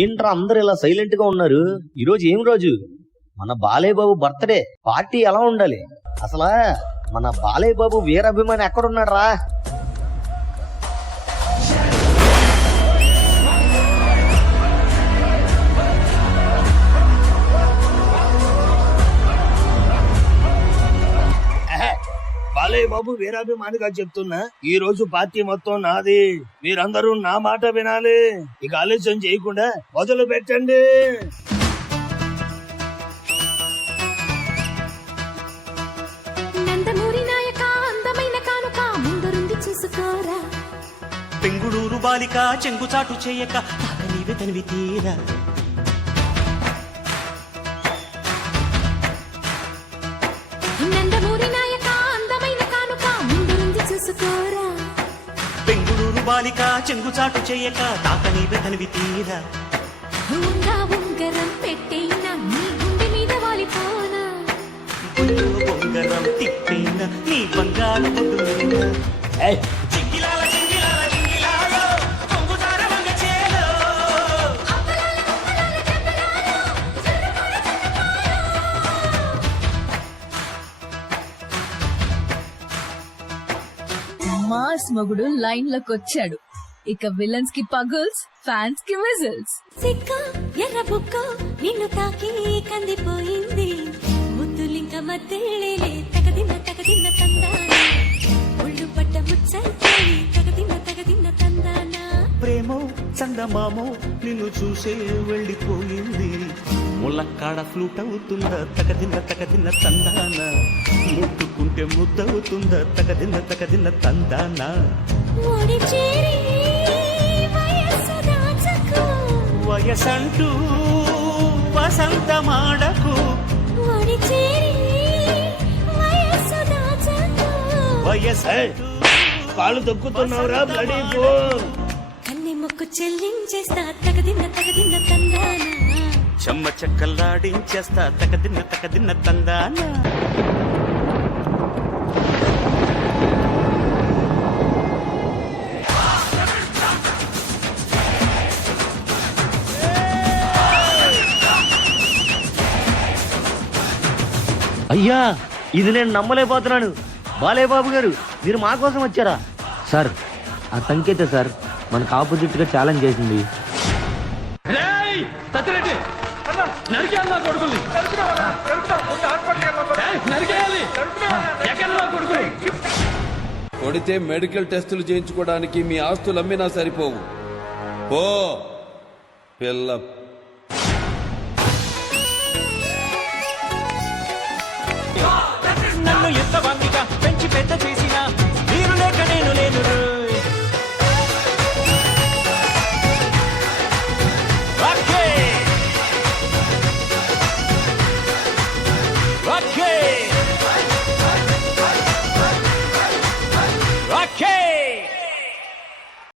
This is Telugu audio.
ఏంట్రా అందరు ఇలా సైలెంట్ గా ఉన్నారు? ఈరోజు ఏం రోజు? మన బాలయ్య బాబు బర్త్డే పార్టీ ఎలా ఉండాలి? అసలు మన బాలయ్య బాబు వీరాభిమాని ఎక్కడున్నాడు రా? బాలయ్య బాబు వీరాభిమానిగా చెప్తున్నా, ఈ రోజు పార్టీ మొత్తం నాది. మీరందరూ నా మాట వినాలి. ఇక ఆలస్యం చేయకుండా మొదలు పెట్టండి. నందమూరి నాయక అందమైన కానుక ముందరుంది చూసుకోరా. పెంగుళూరు బాలిక చెంగుచాటు చేయక తాత నీవే తనివి తీరా. నందమూరి నాయక అందమైన కానుక ముందరుంది చూసుకోరా. పెంగుళూరు బాలిక చెంగుచాటు చేయక తాత నీవే తనివి తీరా. ఉంగా ఉంగరం పెట్టేనా నీ గుండె మీద వాలిపోనా. బొంగరం తిప్పేనా నీ బంగారు పొద్దున. చింగిలాల చింగిలాల చింగిలాల కొంగుచార వంగ చేలో. మాస్ మొగుడు లైన్ లోకి వచ్చాడు. ఇక విలన్స్ కి పగుల్స్, ఫ్యాన్స్ కి విజిల్స్. సిక్క ఎర్ర బుక్క నిన్ను తాకి కందిపోయింది. ముద్దులింక మధ్యలే తగదిన్న తగదిన్న తందాన. ఒళ్ళు పట్ట ముచ్చైపోయి తగదిన్న తందాన. ప్రేమో చందమామో నిన్ను చూసే వెళ్ళిపోయింది. ముల్లక్కాడ ఫ్లూట్ అవుతుందా తగదిన్న తందాన. ముట్టుకుంటే ముద్దవుతుందా తగదిన్న తందాన. ఓడి చేరి వయస్సు దాచకు. వయసంటూ వసంతమాడకు. ఓడి చేరి వయస్సు దాచకు. వయసంటూ కాళ్ళు తొక్కుతున్నావురా బ్లడీ పో. కన్నె మొక్కు చెల్లించేస్తా తగదిన్న తందాన. చెమ్మ చెక్కల్లాడించేస్తా తగదిన్న తందాన. అయ్యా, ఇది నేను నమ్మలేకపోతున్నాను. బాలయ్య బాబు గారు, మీరు మా కోసం వచ్చారా? సార్, ఆ సంకేత సార్ మనకు ఆపోజిట్ గా ఛాలెంజ్ చేసింది. కొడితే మెడికల్ టెస్టులు చేయించుకోవడానికి మీ ఆస్తులు అమ్మినా సరిపోవు. ఓ పిల్ల నన్ను ఎంత బందిగా పెంచి పెద్ద చేసినా